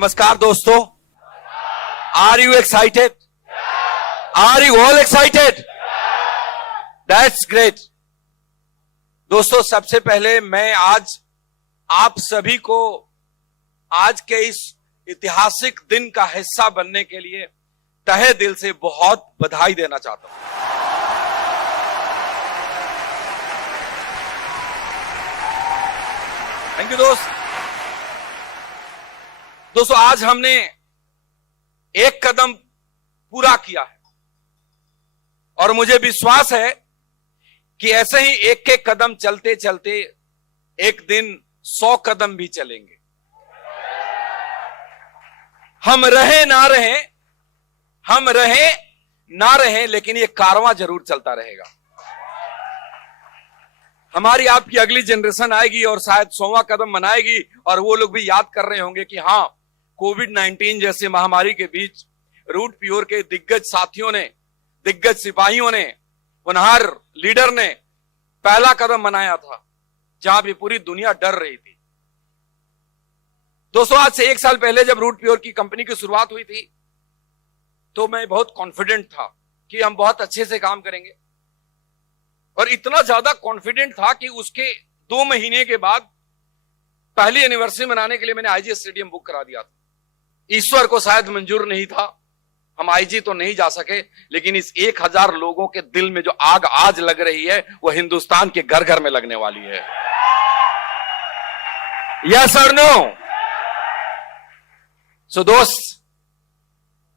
नमस्कार दोस्तों, are you excited? Are you all excited? That's great. दोस्तों, सबसे पहले मैं आज आप सभी को आज के इस ऐतिहासिक दिन का हिस्सा बनने के लिए तहे दिल से बहुत बधाई देना चाहता हूं। थैंक यू दोस्तों, आज हमने एक कदम पूरा किया है और मुझे विश्वास है कि ऐसे ही एक एक कदम चलते चलते एक दिन 100 कदम भी चलेंगे। हम रहे ना रहे लेकिन ये कारवां जरूर चलता रहेगा। हमारी आपकी अगली जनरेशन आएगी और शायद 100वां कदम बनाएगी और वो लोग भी याद कर रहे होंगे कि हां, कोविड-19 जैसे महामारी के बीच रूट प्योर के दिग्गज साथियों ने, दिग्गज सिपाहियों ने, होनहार लीडर ने पहला कदम बनाया था जहां भी पूरी दुनिया डर रही थी। दोस्तों, आज से 1 साल पहले जब रूट प्योर की कंपनी की शुरुआत हुई थी तो मैं बहुत कॉन्फिडेंट था कि हम बहुत अच्छे से काम करेंगे और इतना ज्यादा कॉन्फिडेंट था कि उसके 2 महीने के बाद पहली एनिवर्सरी मनाने के लिए मैंने आईजी स्टेडियम बुक करा दिया था। ईश्वर को शायद मंजूर नहीं था, हम आईजी तो नहीं जा सके, लेकिन इस 1000 लोगों के दिल में जो आग आज लग रही है वो हिंदुस्तान के घर घर में लगने वाली है। यस और नो? सो दोस्त,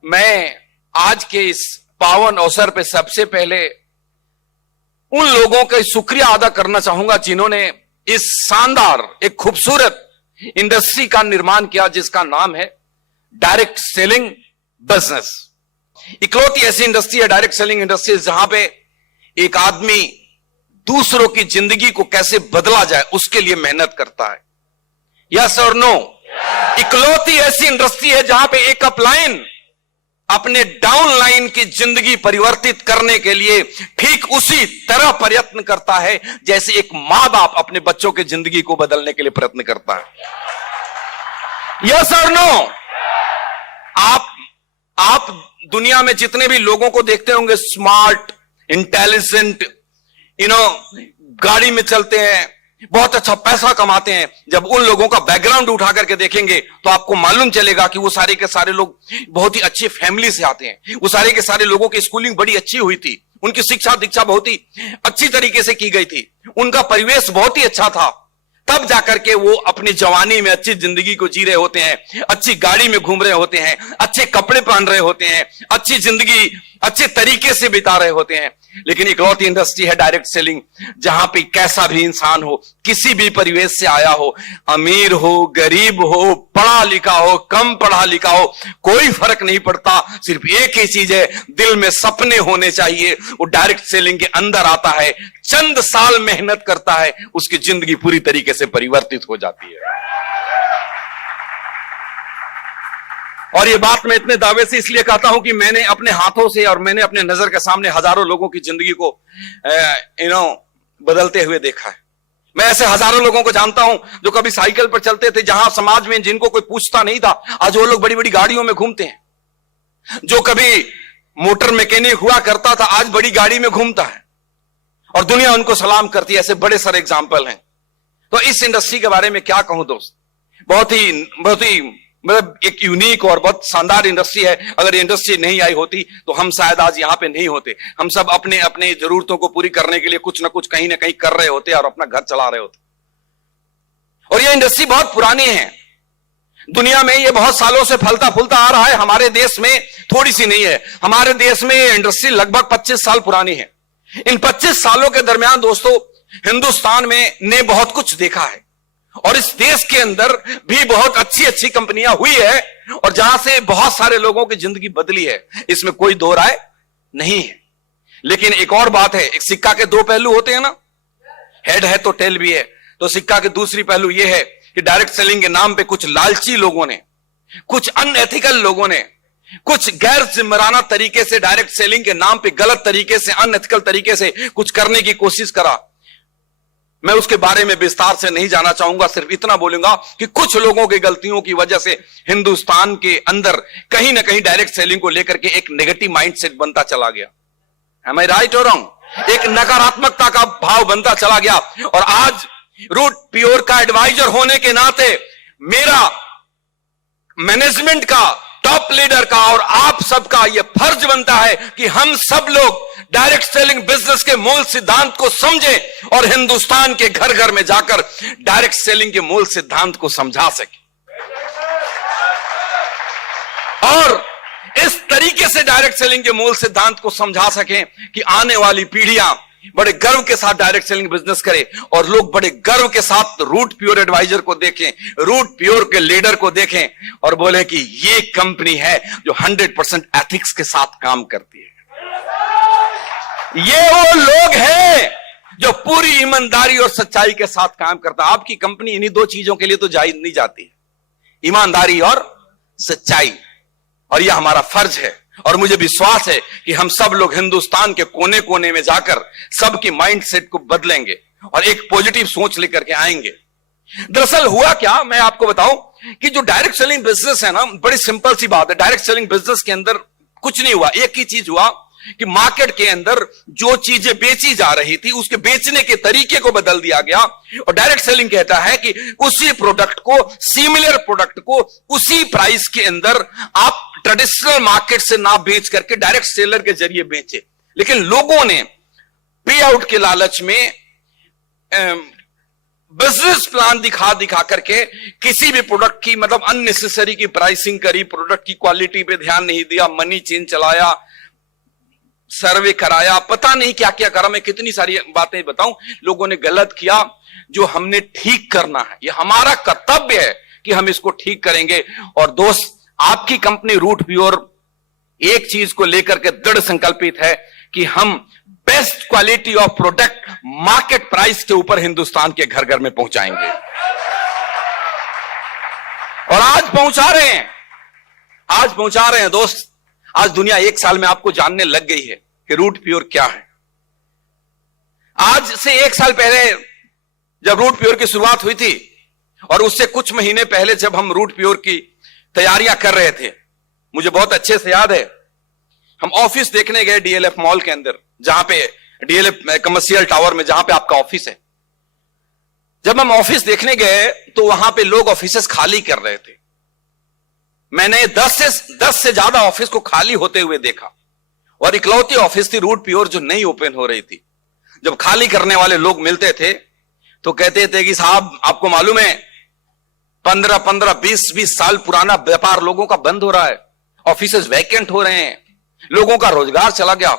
मैं आज के इस पावन अवसर पे सबसे पहले उन लोगों का शुक्रिया अदा करना चाहूंगा जिन्होंने इस शानदार, एक खूबसूरत इंडस्ट्री का निर्माण किया जिसका नाम है डायरेक्ट सेलिंग बिजनेस। इकलौती ऐसी इंडस्ट्री है डायरेक्ट सेलिंग इंडस्ट्री जहां पे एक आदमी दूसरों की जिंदगी को कैसे बदला जाए उसके लिए मेहनत करता है। यस और नो? इकलौती ऐसी इंडस्ट्री है जहां पे एक अपलाइन अपने डाउन लाइन की जिंदगी परिवर्तित करने के लिए ठीक उसी तरह प्रयत्न करता है जैसे एक मां बाप अपने बच्चों की जिंदगी को बदलने के लिए प्रयत्न करता है। यस और नो? आप दुनिया में जितने भी लोगों को देखते होंगे, स्मार्ट, इंटेलिजेंट, गाड़ी में चलते हैं, बहुत अच्छा पैसा कमाते हैं, जब उन लोगों का बैकग्राउंड उठा करके देखेंगे तो आपको मालूम चलेगा कि वो सारे के सारे लोग बहुत ही अच्छी फैमिली से आते हैं। वो सारे के सारे लोगों की स्कूलिंग बड़ी अच्छी हुई थी, उनकी शिक्षा दीक्षा बहुत ही अच्छी तरीके से की गई थी, उनका परिवेश बहुत ही अच्छा था। तब जाकर के वो अपनी जवानी में अच्छी जिंदगी को जी रहे होते हैं, अच्छी गाड़ी में घूम रहे होते हैं, अच्छे कपड़े पहन रहे होते हैं, अच्छी जिंदगी अच्छे तरीके से बिता रहे होते हैं। लेकिन इकलौती इंडस्ट्री है डायरेक्ट सेलिंग जहां पे कैसा भी इंसान हो, किसी भी परिवेश से आया हो, अमीर हो, गरीब हो, पढ़ा लिखा हो, कम पढ़ा लिखा हो, कोई फर्क नहीं पड़ता। सिर्फ एक ही चीज है, दिल में सपने होने चाहिए। वो डायरेक्ट सेलिंग के अंदर आता है, चंद साल मेहनत करता है, उसकी जिंदगी पूरी तरीके से परिवर्तित हो जाती है। और ये बात मैं इतने दावे से इसलिए कहता हूं कि मैंने अपने हाथों से और मैंने अपने नजर के सामने हजारों लोगों की जिंदगी को बदलते हुए देखा है। मैं ऐसे हजारों लोगों को जानता हूं जो कभी साइकिल पर चलते थे, जहां समाज में जिनको कोई पूछता नहीं था, आज वो लोग बड़ी बड़ी गाड़ियों में घूमते हैं। जो कभी मोटर मैकेनिक हुआ करता था, आज बड़ी गाड़ी में घूमता है और दुनिया उनको सलाम करती है। ऐसे बड़े सारे एग्जाम्पल हैं। तो इस इंडस्ट्री के बारे में क्या कहूं दोस्त, बहुत ही मतलब एक यूनिक और बहुत शानदार इंडस्ट्री है। अगर इंडस्ट्री नहीं आई होती तो हम शायद आज यहां पे नहीं होते। हम सब अपने अपने जरूरतों को पूरी करने के लिए कुछ ना कुछ कहीं ना कहीं कर रहे होते और अपना घर चला रहे होते। और यह इंडस्ट्री बहुत पुरानी है, दुनिया में ये बहुत सालों से फलता फूलता आ रहा है। हमारे देश में थोड़ी सी नहीं है, हमारे देश में इंडस्ट्री लगभग 25 साल पुरानी है। इन 25 सालों के दरमियान दोस्तों, हिंदुस्तान में ने बहुत कुछ देखा है और इस देश के अंदर भी बहुत अच्छी अच्छी कंपनियां हुई है और जहां से बहुत सारे लोगों की जिंदगी बदली है, इसमें कोई दो राय नहीं है। लेकिन एक और बात है, एक सिक्का के 2 पहलू होते हैं ना, हेड है तो टेल भी है। तो सिक्का के दूसरी पहलू यह है कि डायरेक्ट सेलिंग के नाम पे कुछ लालची लोगों ने, कुछ अनएथिकल लोगों ने, कुछ गैर जिम्मेदाराना तरीके से डायरेक्ट सेलिंग के नाम पे गलत तरीके से, अनएथिकल तरीके से कुछ करने की कोशिश करा। मैं उसके बारे में विस्तार से नहीं जाना चाहूंगा, सिर्फ इतना बोलूंगा कि कुछ लोगों की गलतियों की वजह से हिंदुस्तान के अंदर कहीं ना कहीं डायरेक्ट सेलिंग को लेकर के एक नेगेटिव माइंडसेट बनता चला गया। Am I right or wrong? एक नकारात्मकता का भाव बनता चला गया। और आज रूट प्योर का एडवाइजर होने के नाते मेरा मैनेजमेंट का, टॉप लीडर का और आप सबका यह फर्ज बनता है कि हम सब लोग डायरेक्ट सेलिंग बिजनेस के मूल सिद्धांत को समझें और हिंदुस्तान के घर घर में जाकर डायरेक्ट सेलिंग के मूल सिद्धांत को समझा सकें। और इस तरीके से डायरेक्ट सेलिंग के मूल सिद्धांत को समझा सकें कि आने वाली पीढ़ियां बड़े गर्व के साथ डायरेक्ट सेलिंग बिजनेस करें और लोग बड़े गर्व के साथ रूट प्योर एडवाइजर को देखें, रूट प्योर के लीडर को देखें और बोले कि ये कंपनी है जो 100% एथिक्स के साथ काम करती है। ये वो लोग हैं जो पूरी ईमानदारी और सच्चाई के साथ काम करता है। आपकी कंपनी इन्हीं दो चीजों के लिए तो जायज नहीं जाती है, ईमानदारी और सच्चाई। और यह हमारा फर्ज है और मुझे विश्वास है कि हम सब लोग हिंदुस्तान के कोने कोने में जाकर सबकी माइंडसेट को बदलेंगे और एक पॉजिटिव सोच लेकर के आएंगे। दरअसल हुआ क्या, मैं आपको बताऊं कि जो डायरेक्ट सेलिंग बिजनेस है ना, बड़ी सिंपल सी बात है। डायरेक्ट सेलिंग बिजनेस के अंदर कुछ नहीं हुआ, एक ही चीज हुआ कि मार्केट के अंदर जो चीजें बेची जा रही थी उसके बेचने के तरीके को बदल दिया गया। और डायरेक्ट सेलिंग कहता है कि उसी प्रोडक्ट को, सिमिलर प्रोडक्ट को उसी प्राइस के अंदर आप ट्रेडिशनल मार्केट से ना बेच करके डायरेक्ट सेलर के जरिए बेचे। लेकिन लोगों ने पे आउट के लालच में बिजनेस प्लान दिखा दिखा करके किसी भी प्रोडक्ट की मतलब अननेसेसरी की प्राइसिंग करी, प्रोडक्ट की क्वालिटी पे ध्यान नहीं दिया, मनी चेन चलाया, सर्वे कराया, पता नहीं क्या क्या करा। मैं कितनी सारी बातें बताऊं, लोगों ने गलत किया जो हमने ठीक करना है। यह हमारा कर्तव्य है कि हम इसको ठीक करेंगे। और दोस्त, आपकी कंपनी रूट प्योर एक चीज को लेकर के दृढ़ संकल्पित है कि हम best quality of product market price के ऊपर हिंदुस्तान के घर घर में पहुंचाएंगे। और आज पहुंचा रहे हैं दोस्त। आज दुनिया एक साल में आपको जानने लग गई है कि रूट प्योर क्या है। आज से एक साल पहले जब रूट प्योर की शुरुआत हुई थी और उससे कुछ महीने पहले जब हम रूट प्योर की तैयारियां कर रहे थे, मुझे बहुत अच्छे से याद है, हम ऑफिस देखने गए डीएलएफ मॉल के अंदर, जहां पे डीएलएफ कमर्शियल टावर में जहां पे आपका ऑफिस है। जब हम ऑफिस देखने गए तो वहां पे लोग ऑफिसेस खाली कर रहे थे। मैंने 10 से ज्यादा ऑफिस को खाली होते हुए देखा और इकलौती ऑफिस थी रूट प्योर जो नई ओपन हो रही थी। जब खाली करने वाले लोग मिलते थे तो कहते थे कि साहब आपको मालूम है 15 20 साल पुराना व्यापार लोगों का बंद हो रहा है, ऑफिसेस वैकेंट हो रहे हैं, लोगों का रोजगार चला गया।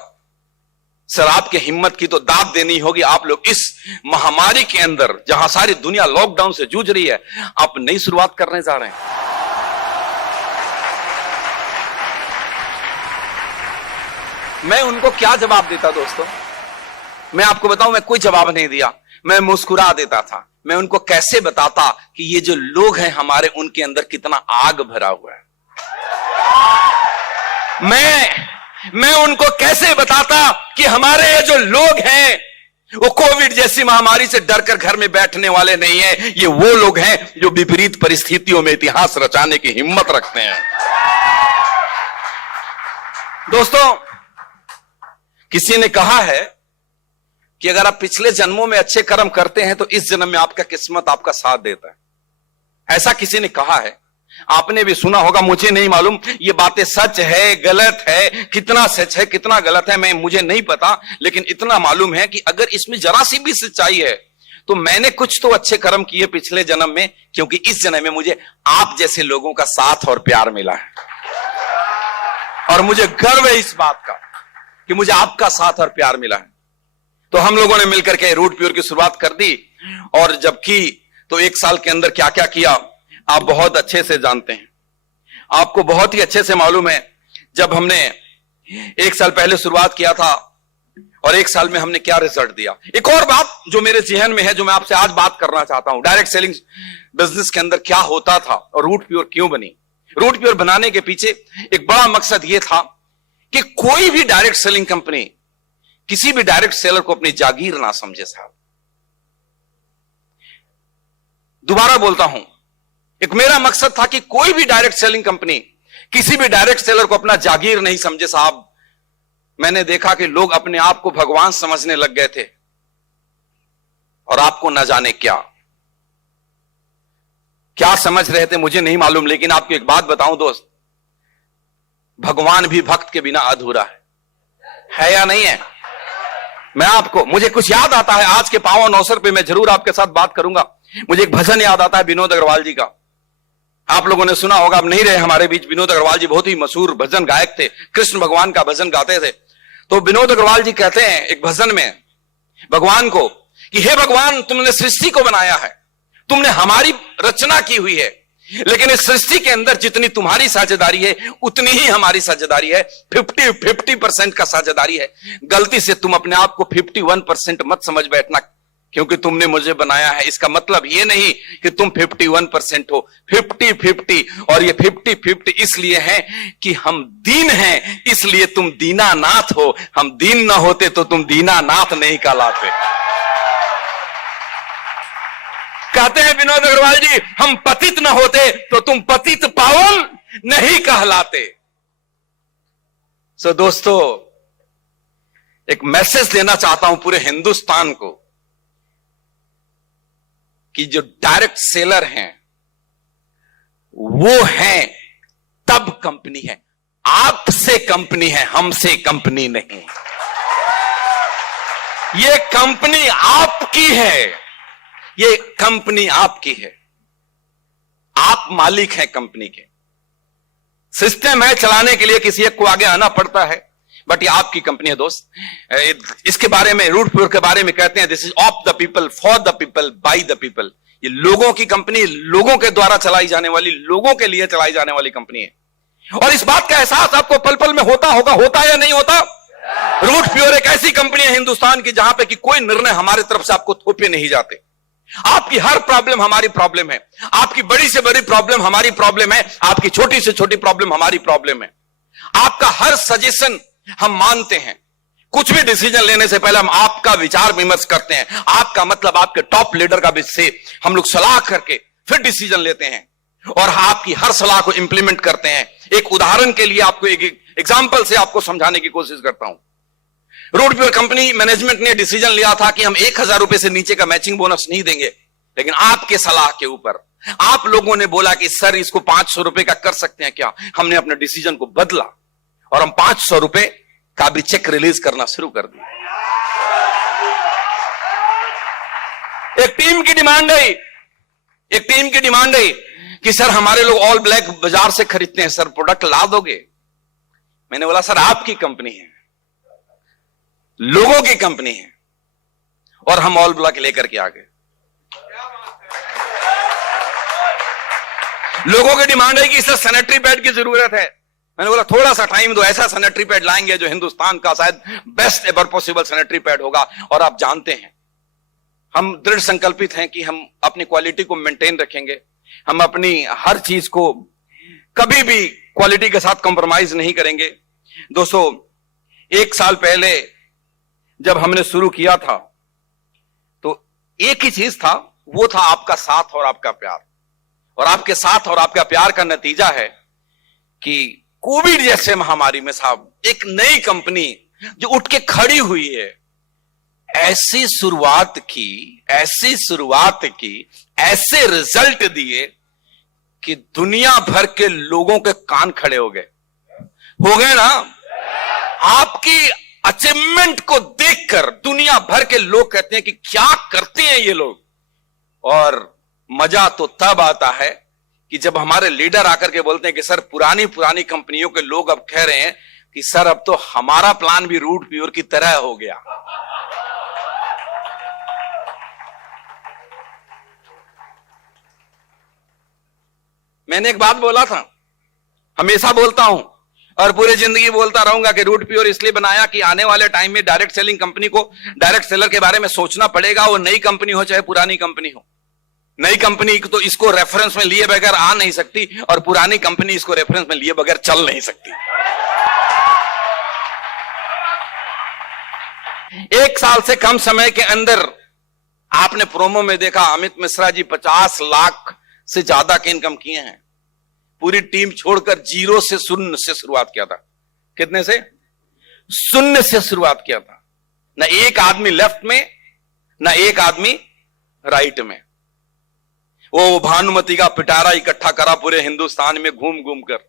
सर, आपकी हिम्मत की तो दाद देनी होगी। आप लोग इस महामारी के अंदर जहां सारी दुनिया लॉकडाउन से जूझ रही है, आप नई शुरुआत करने जा रहे हैं। मैं उनको क्या जवाब देता दोस्तों? मैं आपको बताऊं, मैं कोई जवाब नहीं दिया, मैं मुस्कुरा देता था। मैं उनको कैसे बताता कि ये जो लोग हैं हमारे, उनके अंदर कितना आग भरा हुआ है। मैं उनको कैसे बताता कि हमारे ये जो लोग हैं वो कोविड जैसी महामारी से डरकर घर में बैठने वाले नहीं है। ये वो लोग हैं जो विपरीत परिस्थितियों में इतिहास रचाने की हिम्मत रखते हैं। दोस्तों, किसी ने कहा है कि अगर आप पिछले जन्मों में अच्छे कर्म करते हैं तो इस जन्म में आपका किस्मत आपका साथ देता है। ऐसा किसी ने कहा है, आपने भी सुना होगा, मुझे नहीं मालूम ये बातें सच है गलत है, कितना सच है कितना गलत है मुझे नहीं पता, लेकिन इतना मालूम है कि अगर इसमें जरा सी भी सच्चाई है तो मैंने कुछ तो अच्छे कर्म किए पिछले जन्म में, क्योंकि इस जन्म में मुझे आप जैसे लोगों का साथ और प्यार मिला है। और मुझे गर्व है इस बात का कि मुझे आपका साथ और प्यार मिला है। तो हम लोगों ने मिलकर के रूट प्योर की शुरुआत कर दी, और जब की तो एक साल के अंदर क्या क्या किया आप बहुत अच्छे से जानते हैं। आपको बहुत ही अच्छे से मालूम है, जब हमने एक साल पहले शुरुआत किया था और एक साल में हमने क्या रिजल्ट दिया। एक और बात जो मेरे जहन में है, जो मैं आपसे आज बात करना चाहता हूं, डायरेक्ट सेलिंग बिजनेस के अंदर क्या होता था और रूट प्योर क्यों बनी। रूट प्योर बनाने के पीछे एक बड़ा मकसद यह था कि कोई भी डायरेक्ट सेलिंग कंपनी किसी भी डायरेक्ट सेलर को अपनी जागीर ना समझे साहब। दोबारा बोलता हूं, एक मेरा मकसद था कि कोई भी डायरेक्ट सेलिंग कंपनी किसी भी डायरेक्ट सेलर को अपना जागीर नहीं समझे साहब। मैंने देखा कि लोग अपने आप को भगवान समझने लग गए थे और आपको न जाने क्या समझ रहे थे मुझे नहीं मालूम। लेकिन आपको एक बात बताऊं दोस्त, भगवान भी भक्त के बिना अधूरा है या नहीं है? मुझे कुछ याद आता है आज के पावन अवसर पे, मैं जरूर आपके साथ बात करूंगा। मुझे एक भजन याद आता है विनोद अग्रवाल जी का। आप लोगों ने सुना होगा, अब नहीं रहे हमारे बीच। विनोद अग्रवाल जी बहुत ही मशहूर भजन गायक थे, कृष्ण भगवान का भजन गाते थे। तो विनोद अग्रवाल जी कहते हैं एक भजन में भगवान को कि हे भगवान, तुमने सृष्टि को बनाया है, तुमने हमारी रचना की हुई है, लेकिन इस सृष्टि के अंदर जितनी तुम्हारी साझेदारी है उतनी ही हमारी साझेदारी है। 50% का साझेदारी है। गलती से तुम अपने आप को 51% मत समझ बैठना, क्योंकि तुमने मुझे बनाया है। इसका मतलब यह नहीं कि तुम 51% हो, 50-50। और ये 50-50 इसलिए है कि हम दीन हैं, इसलिए तुम दीनानाथ हो। हम दीन ना होते तो तुम दीनानाथ नहीं कहलाते। कहते हैं विनोद अग्रवाल जी, हम पतित ना होते तो तुम पतित पावन नहीं कहलाते। दोस्तों, एक मैसेज देना चाहता हूं पूरे हिंदुस्तान को कि जो डायरेक्ट सेलर हैं वो हैं तब कंपनी है। आपसे कंपनी है, हमसे कंपनी नहीं। ये कंपनी आपकी है, ये कंपनी आपकी है। आप मालिक हैं कंपनी के। सिस्टम है चलाने के लिए किसी एक को आगे आना पड़ता है, बट ये आपकी कंपनी है दोस्त। इसके बारे में, रूट प्योर के बारे में कहते हैं this is of the people, for the people, by the people. ये लोगों की कंपनी, लोगों के द्वारा चलाई जाने वाली, लोगों के लिए चलाई जाने वाली कंपनी है। और इस बात का एहसास आपको पल पल में होता होगा, होता या नहीं होता? रूट प्योर एक ऐसी कंपनी है हिंदुस्तान की जहां पे कि कोई निर्णय हमारी तरफ से आपको थोपे नहीं जाते। आपकी हर प्रॉब्लम हमारी प्रॉब्लम है, आपकी बड़ी से बड़ी प्रॉब्लम हमारी प्रॉब्लम है, आपकी छोटी से छोटी प्रॉब्लम हमारी प्रॉब्लम है। आपका हर सजेशन हम मानते हैं। कुछ भी डिसीजन लेने से पहले हम आपका विचार विमर्श करते हैं। आपका मतलब आपके टॉप लीडर का से हम लोग सलाह करके फिर डिसीजन लेते हैं और आपकी हर सलाह को इंप्लीमेंट करते हैं। एक उदाहरण के लिए आपको एक एग्जांपल से आपको समझाने की कोशिश करता हूं। रूट प्योर कंपनी मैनेजमेंट ने डिसीजन लिया था कि हम 1000 रुपए से नीचे का मैचिंग बोनस नहीं देंगे, लेकिन आपके सलाह के ऊपर आप लोगों ने बोला कि सर इसको 500 रुपए का कर सकते हैं क्या। हमने अपने डिसीजन को बदला और हम 500 रुपए का भी चेक रिलीज करना शुरू कर दिया। एक टीम की डिमांड है कि सर हमारे लोग ऑल ब्लैक बाजार से खरीदते हैं, सर प्रोडक्ट ला दोगे। मैंने बोला सर आपकी कंपनी है, लोगों की कंपनी है, और हम ऑल ब्लैक लेकर के आ गए। लोगों की डिमांड है कि सर सैनिटरी पैड की जरूरत है। मैंने बोला थोड़ा सा टाइम दो, ऐसा सैनिटरी पैड लाएंगे जो हिंदुस्तान का शायद best ever possible sanitary pad होगा। और आप जानते हैं हम दृढ़ संकल्पित हैं कि हम अपनी क्वालिटी को मेंटेन रखेंगे। हम अपनी हर चीज को कभी भी क्वालिटी के साथ कॉम्प्रोमाइज नहीं करेंगे। दोस्तों, 1 साल पहले जब हमने शुरू किया था तो एक ही चीज था, वो था आपका साथ और आपका प्यार। और आपके साथ और आपका प्यार का नतीजा है कि कोविड जैसे महामारी में साहब एक नई कंपनी जो उठ के खड़ी हुई है, ऐसी शुरुआत की, ऐसे रिजल्ट दिए कि दुनिया भर के लोगों के कान खड़े हो गए ना। आपकी अचीवमेंट को देखकर दुनिया भर के लोग कहते हैं कि क्या करते हैं ये लोग। और मजा तो तब आता है कि जब हमारे लीडर आकर के बोलते हैं कि सर पुरानी कंपनियों के लोग अब कह रहे हैं कि सर अब तो हमारा प्लान भी रूट प्योर की तरह हो गया। मैंने एक बात बोला था, हमेशा बोलता हूं और पूरी जिंदगी बोलता रहूंगा कि रूट प्योर इसलिए बनाया कि आने वाले टाइम में डायरेक्ट सेलिंग कंपनी को, डायरेक्ट सेलर के बारे में सोचना पड़ेगा। वो नई कंपनी हो चाहे पुरानी कंपनी हो। नई कंपनी तो इसको रेफरेंस में लिए बगैर आ नहीं सकती और पुरानी कंपनी इसको रेफरेंस में लिए बगैर चल नहीं सकती। 1 साल से कम समय के अंदर आपने प्रोमो में देखा अमित मिश्रा जी 50 लाख से ज्यादा के इनकम किए हैं। पूरी टीम छोड़कर जीरो से, शून्य से शुरुआत किया था। कितने से? शून्य से शुरुआत किया था। ना एक आदमी लेफ्ट में, ना एक आदमी राइट में। वो भानुमति का पिटारा इकट्ठा करा पूरे हिंदुस्तान में घूम घूम कर।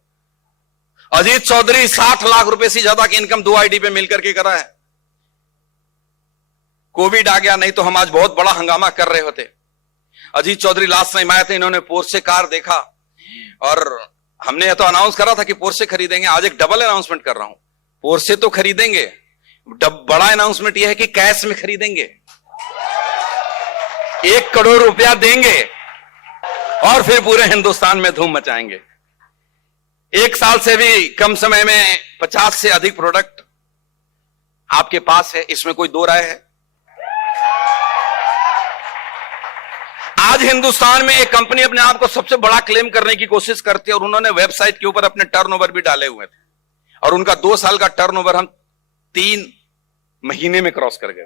अजीत चौधरी 60 लाख रुपए से ज्यादा की इनकम 2 आईडी पे मिलकर के करा है। कोविड आ गया, नहीं तो हम आज बहुत बड़ा हंगामा कर रहे होते। अजीत चौधरी लास्ट टाइम आए थे, इन्होंने पोर्शे कार देखा और हमने तो अनाउंस करा था कि पोर्शे खरीदेंगे। आज एक डबल अनाउंसमेंट कर रहा हूं, पोर्शे तो खरीदेंगे, बड़ा अनाउंसमेंट यह है कि कैश में खरीदेंगे, 1 करोड़ रुपया देंगे और फिर पूरे हिंदुस्तान में धूम मचाएंगे। 1 साल से भी कम समय में 50 से अधिक प्रोडक्ट आपके पास है, इसमें कोई दो राय है? आज हिंदुस्तान में एक कंपनी अपने आप को सबसे बड़ा क्लेम करने की कोशिश करती है और उन्होंने वेबसाइट के ऊपर अपने टर्नओवर भी डाले हुए थे और उनका 2 साल का टर्नओवर हम 3 महीने में क्रॉस कर गए।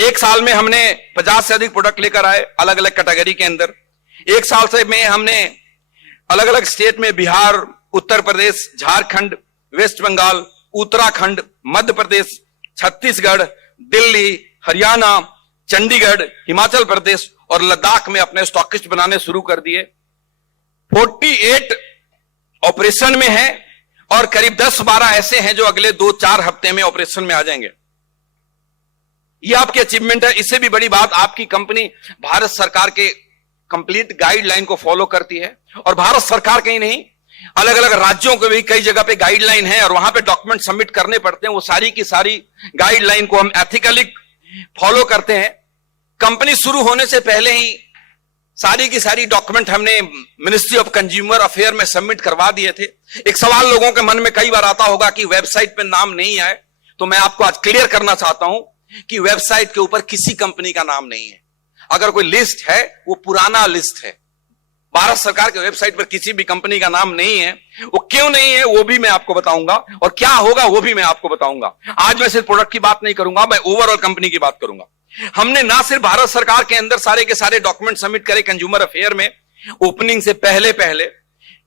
1 साल में हमने 50 से अधिक प्रोडक्ट लेकर आए अलग अलग कैटेगरी के अंदर। 1 साल से में हमने अलग अलग स्टेट में बिहार, उत्तर प्रदेश, झारखंड, वेस्ट बंगाल, उत्तराखंड, मध्य प्रदेश, छत्तीसगढ़, दिल्ली, हरियाणा, चंडीगढ़, हिमाचल प्रदेश और लद्दाख में अपने स्टॉकिस्ट बनाने शुरू कर दिए। 48 ऑपरेशन में है और करीब 10-12 ऐसे हैं जो अगले 2-4 हफ्ते में ऑपरेशन में आ जाएंगे। यह आपकी अचीवमेंट है। इससे भी बड़ी बात, आपकी कंपनी भारत सरकार के कंप्लीट गाइडलाइन को फॉलो करती है और भारत सरकार कहीं नहीं, अलग अलग राज्यों के भी कई जगह पे गाइडलाइन है और वहां पे डॉक्यूमेंट सबमिट करने पड़ते हैं। वो सारी की सारी गाइडलाइन को हम एथिकली फॉलो करते हैं। कंपनी शुरू होने से पहले ही सारी की सारी डॉक्यूमेंट हमने मिनिस्ट्री ऑफ कंज्यूमर अफेयर में सबमिट करवा दिए थे। एक सवाल लोगों के मन में कई बार आता होगा कि वेबसाइट पे नाम नहीं आए, तो मैं आपको आज क्लियर करना चाहता हूं कि वेबसाइट के ऊपर किसी कंपनी का नाम नहीं है। अगर कोई लिस्ट है वो पुराना लिस्ट है। भारत सरकार के वेबसाइट पर किसी भी कंपनी का नाम नहीं है। वो क्यों नहीं है वो भी मैं आपको बताऊंगा और क्या होगा वो भी मैं आपको बताऊंगा। आज मैं सिर्फ प्रोडक्ट की बात नहीं करूंगा, मैं ओवरऑल कंपनी की बात करूंगा। हमने ना सिर्फ भारत सरकार के अंदर सारे के सारे डॉक्यूमेंट सबमिट करे कंज्यूमर अफेयर में ओपनिंग से पहले,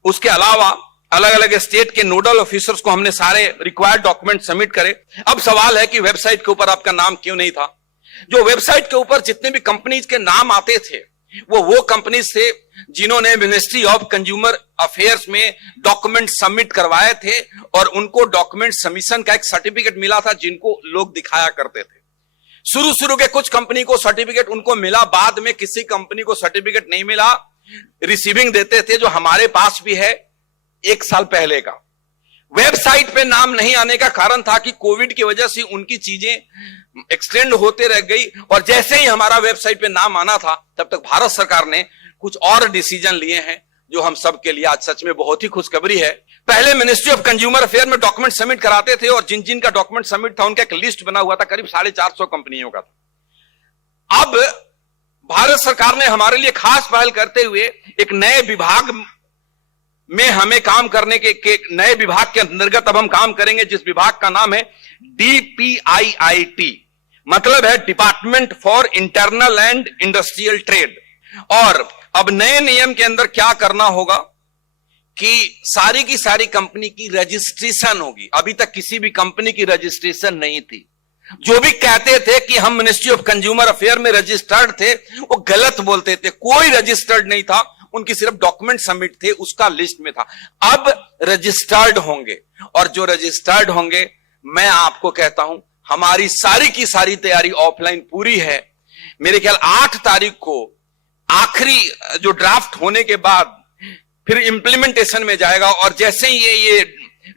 उसके अलावा अलग अलग स्टेट के नोडल ऑफिसर्स को हमने सारे रिक्वायर्ड डॉक्यूमेंट सबमिट करे। अब सवाल है कि वेबसाइट के ऊपर आपका नाम क्यों नहीं था? जो वेबसाइट के ऊपर जितने भी कंपनीज के नाम आते थे वो कंपनीज थे जिन्होंने मिनिस्ट्री ऑफ कंज्यूमर अफेयर्स में डॉक्यूमेंट सबमिट करवाए थे और उनको डॉक्यूमेंट सबमिशन का एक सर्टिफिकेट मिला था जिनको लोग दिखाया करते थे। शुरू के कुछ कंपनी को सर्टिफिकेट उनको मिला, बाद में किसी कंपनी को सर्टिफिकेट नहीं मिला। रिसीविंग देते थे, जो हमारे पास भी है 1 साल पहले का। वेबसाइट पे नाम नहीं आने का कारण था कि कोविड की वजह से उनकी चीजें एक्सटेंड होते रह गई और जैसे ही हमारा वेबसाइट पे नाम आना था तब तक भारत सरकार ने कुछ और डिसीजन लिए हैं जो हम सब के लिए आज सच में बहुत ही खुशखबरी है। पहले मिनिस्ट्री ऑफ कंज्यूमर अफेयर में डॉक्यूमेंट सबमिट कराते थे और जिन जिन का डॉक्यूमेंट सबमिट था उनका एक लिस्ट बना हुआ था, करीब 450 कंपनियों का था। अब भारत सरकार ने हमारे लिए खास पहल करते हुए एक नए विभाग में हमें काम करने के नए विभाग के अंतर्गत अब हम काम करेंगे, जिस विभाग का नाम है DPIIT, मतलब है department for internal and industrial trade. और अब नए नियम के अंदर क्या करना होगा कि सारी की सारी कंपनी की रजिस्ट्रेशन होगी। अभी तक किसी भी कंपनी की रजिस्ट्रेशन नहीं थी। जो भी कहते थे कि हम मिनिस्ट्री ऑफ कंज्यूमर अफेयर में रजिस्टर्ड थे वो गलत बोलते थे। कोई रजिस्टर्ड नहीं था, उनकी सिर्फ डॉक्यूमेंट सबमिट थे, उसका लिस्ट में था। अब रजिस्टर्ड होंगे और जो रजिस्टर्ड होंगे, मैं आपको कहता हूं हमारी सारी की सारी तैयारी ऑफलाइन पूरी है। मेरे ख्याल 8 तारीख को आखिरी जो ड्राफ्ट होने के बाद फिर इंप्लीमेंटेशन में जाएगा और जैसे ही ये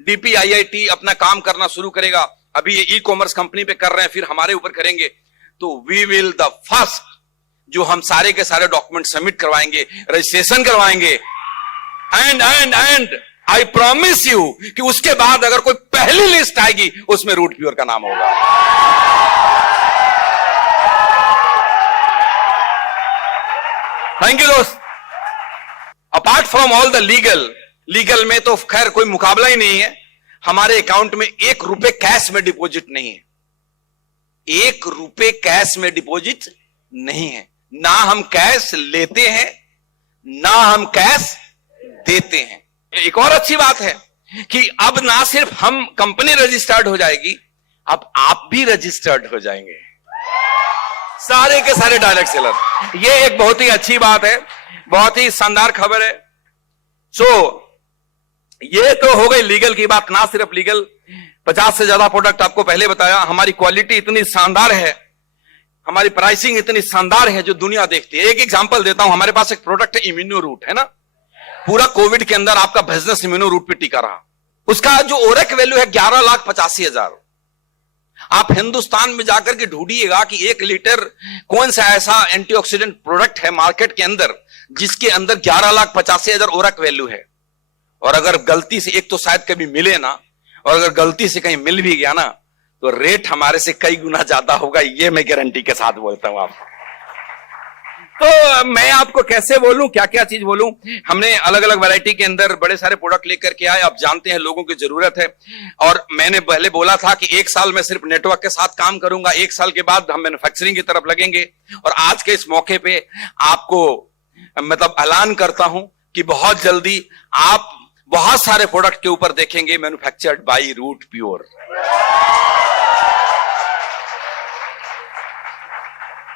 DPIIT अपना काम करना शुरू करेगा, अभी ये ई-कॉमर्स कंपनी पे कर रहे हैं, फिर हमारे ऊपर करेंगे, तो वी विल द फर्स्ट जो हम सारे के सारे डॉक्यूमेंट सबमिट करवाएंगे, रजिस्ट्रेशन करवाएंगे एंड आई प्रॉमिस यू कि उसके बाद अगर कोई पहली लिस्ट आएगी उसमें रूट प्योर का नाम होगा। थैंक यू दोस्त। Apart from all the legal में तो खैर कोई मुकाबला ही नहीं है। हमारे अकाउंट में 1 रुपए कैश में डिपॉजिट नहीं है। ₹1 कैश में डिपॉजिट नहीं है। ना हम कैश लेते हैं, ना हम कैश देते हैं। एक और अच्छी बात है कि अब ना सिर्फ हम कंपनी रजिस्टर्ड हो जाएगी, अब आप भी रजिस्टर्ड हो जाएंगे, सारे के सारे डायरेक्ट सेलर। ये एक बहुत ही अच्छी बात है, बहुत ही शानदार खबर है। ये तो हो गई लीगल की बात। ना सिर्फ लीगल, 50 से ज्यादा प्रोडक्ट आपको पहले बताया। हमारी क्वालिटी इतनी शानदार है, हमारी प्राइसिंग इतनी शानदार है जो दुनिया देखती है। एक एग्जांपल देता हूं, हमारे पास एक प्रोडक्ट है इम्यूनो रूट, है ना। पूरा कोविड के अंदर आपका बिजनेस इम्यूनो रूट पे टिका रहा। उसका जो ओरेक वैल्यू है 11,85,000। आप हिंदुस्तान में जाकर के ढूंढिएगा कि 1 लीटर कौन सा ऐसा एंटीऑक्सीडेंट प्रोडक्ट है मार्केट के अंदर जिसके अंदर 11,85,000 ओरेक वैल्यू है। और अगर गलती से, एक तो शायद कभी मिले ना, और अगर गलती से कहीं मिल भी गया ना तो रेट हमारे से कई गुना ज्यादा होगा, ये मैं गारंटी के साथ बोलता हूं आपको। तो मैं आपको कैसे बोलूं, क्या क्या चीज बोलूं। हमने अलग अलग वैरायटी के अंदर बड़े सारे प्रोडक्ट लेकर के आए। आप जानते हैं लोगों की जरूरत है, और मैंने पहले बोला था कि 1 साल में सिर्फ नेटवर्क के साथ काम करूंगा, 1 साल के बाद हम मैन्युफैक्चरिंग की तरफ लगेंगे। और आज के इस मौके पे आपको मतलब ऐलान करता हूं कि बहुत जल्दी आप बहुत सारे प्रोडक्ट के ऊपर देखेंगे manufactured by root pure.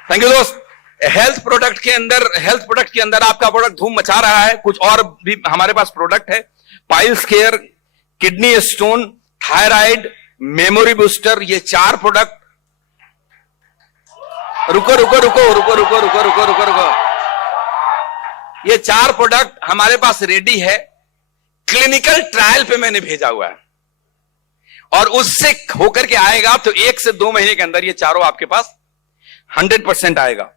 Thank you दोस्त। हेल्थ प्रोडक्ट के अंदर आपका प्रोडक्ट धूम मचा रहा है। कुछ और भी हमारे पास प्रोडक्ट है, piles care, kidney stone, thyroid, memory booster, ये 4 प्रोडक्ट। रुको, ये 4 प्रोडक्ट हमारे पास रेडी है, क्लिनिकल ट्रायल पे मैंने भेजा हुआ है, और उससे होकर के आएगा तो 1 से 2 महीने के अंदर ये चारों आपके पास 100% आएगा।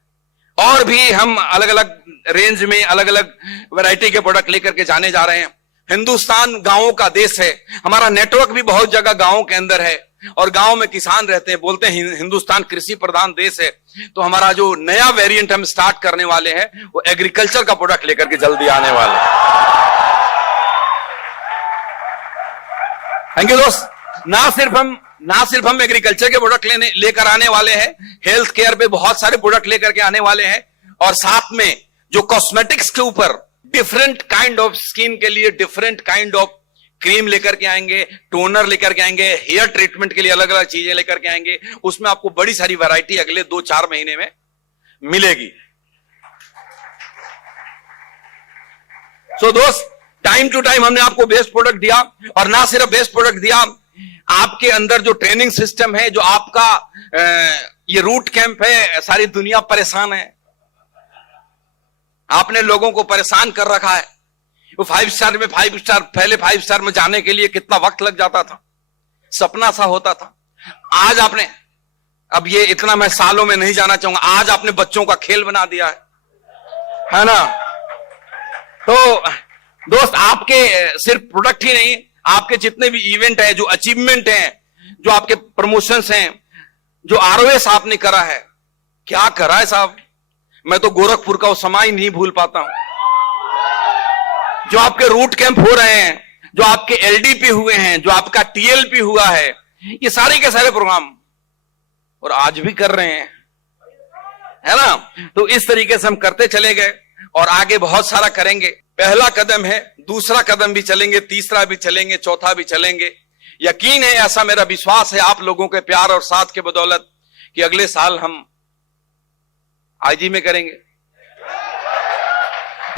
और भी हम अलग अलग रेंज में अलग अलग वैरायटी के प्रोडक्ट लेकर के जाने जा रहे हैं। हिंदुस्तान गांवों का देश है, हमारा नेटवर्क भी बहुत जगह गांवों के अंदर है, और गांव में किसान रहते हैं। बोलते हैं हिंदुस्तान कृषि प्रधान देश है, तो हमारा जो नया वेरिएंट हम स्टार्ट करने वाले हैं वो एग्रीकल्चर का प्रोडक्ट लेकर के जल्दी आने वाले हैं। थैंक यू दोस्त। ना सिर्फ हम एग्रीकल्चर के प्रोडक्ट लेकर आने वाले हैं, हेल्थ केयर पे बहुत सारे प्रोडक्ट लेकर के आने वाले हैं, और साथ में जो कॉस्मेटिक्स के ऊपर डिफरेंट काइंड ऑफ स्किन के लिए डिफरेंट काइंड ऑफ क्रीम लेकर के आएंगे, टोनर लेकर के आएंगे, हेयर ट्रीटमेंट के लिए अलग अलग चीजें लेकर के आएंगे। उसमें आपको बड़ी सारी वैरायटी अगले 2-4 महीने में मिलेगी। दोस्त, टाइम टू टाइम हमने आपको बेस्ट प्रोडक्ट दिया, और ना सिर्फ बेस्ट प्रोडक्ट दिया, आपके अंदर जो ट्रेनिंग सिस्टम है, जो आपका ये रूट कैंप है, सारी दुनिया परेशान है। आपने लोगों को परेशान कर रखा है। वो 5 स्टार में 5 स्टार, पहले 5 स्टार में जाने के लिए कितना वक्त लग जाता था, सपना सा होता था। आज आपने, अब ये इतना मैं सालों में नहीं जाना चाहूंगा, आज आपने बच्चों का खेल बना दिया है ना। तो दोस्त, आपके सिर्फ प्रोडक्ट ही नहीं, आपके जितने भी इवेंट है, जो अचीवमेंट हैं, जो आपके प्रमोशंस हैं, जो आरओएस आपने करा है, क्या करा है साहब, मैं तो गोरखपुर का वो समय नहीं भूल पाता हूं। जो आपके रूट कैंप हो रहे हैं, जो आपके एलडीपी हुए हैं, जो आपका टीएलपी हुआ है, ये सारे के सारे प्रोग्राम, और आज भी कर रहे हैं, है ना। तो इस तरीके से हम करते चले गए, और आगे बहुत सारा करेंगे। पहला कदम है, दूसरा कदम भी चलेंगे, तीसरा भी चलेंगे, चौथा भी चलेंगे। यकीन है, ऐसा मेरा विश्वास है आप लोगों के प्यार और साथ के बदौलत, कि अगले साल हम आईजी में करेंगे।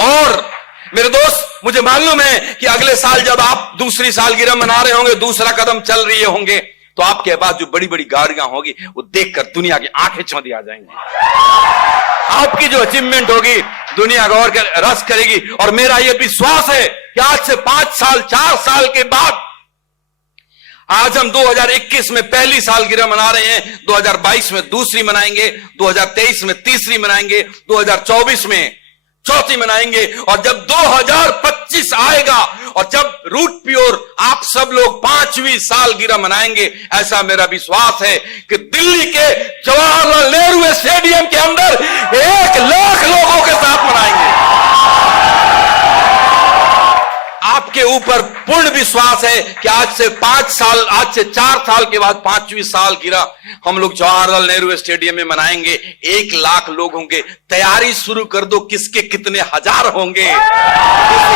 और मेरे दोस्त, मुझे मालूम है कि अगले साल जब आप दूसरी सालगिरह मना रहे होंगे, दूसरा कदम चल रहे होंगे, तो आपके पास जो बड़ी बड़ी गाड़ियां होगी, वो देखकर दुनिया की आंखें चौंधी आ जाएंगी। आपकी जो अचीवमेंट होगी, दुनिया गौर कर रस करेगी। और मेरा यह विश्वास है कि आज से 5 साल 4 साल के बाद, आज हम 2021 में पहली सालगिरह मना रहे हैं, 2022 में दूसरी मनाएंगे, 2023 में तीसरी मनाएंगे, 2024 में चौथी मनाएंगे, और जब 2025 आएगा, और जब रूट प्योर आप सब लोग 5वीं सालगिरह मनाएंगे, ऐसा मेरा विश्वास है कि दिल्ली के जवाहरलाल नेहरू स्टेडियम के अंदर 1 लाख लोगों के साथ मनाएंगे। आपके ऊपर पूर्ण विश्वास है कि आज से 4 साल के बाद 5वीं साल गिरा हम लोग जवाहरलाल नेहरू स्टेडियम में मनाएंगे। 1 लाख लोग होंगे। तैयारी शुरू कर दो, किसके कितने हजार होंगे इस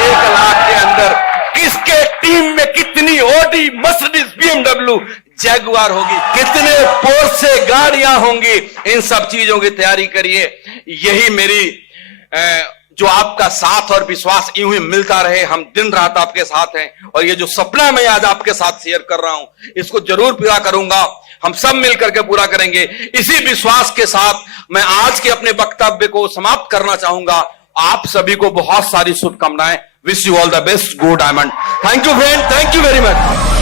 1 लाख के अंदर, किसके टीम में कितनी ऑडी, मर्सिडीज, BMW, जैगुआर होगी, कितने पोर्शे गाड़ियां होंगी। इन सब चीजों की तैयारी करिए। यही मेरी जो आपका साथ और विश्वास यूं ही मिलता रहे। हम दिन रात आपके साथ हैं और ये जो सपना मैं आज आपके साथ शेयर कर रहा हूं इसको जरूर पूरा करूंगा। हम सब मिलकर के पूरा करेंगे। इसी विश्वास के साथ मैं आज के अपने वक्तव्य को समाप्त करना चाहूंगा। आप सभी को बहुत सारी शुभकामनाएं। Wish you all the best. Go diamond. Thank you friend, thank you very much.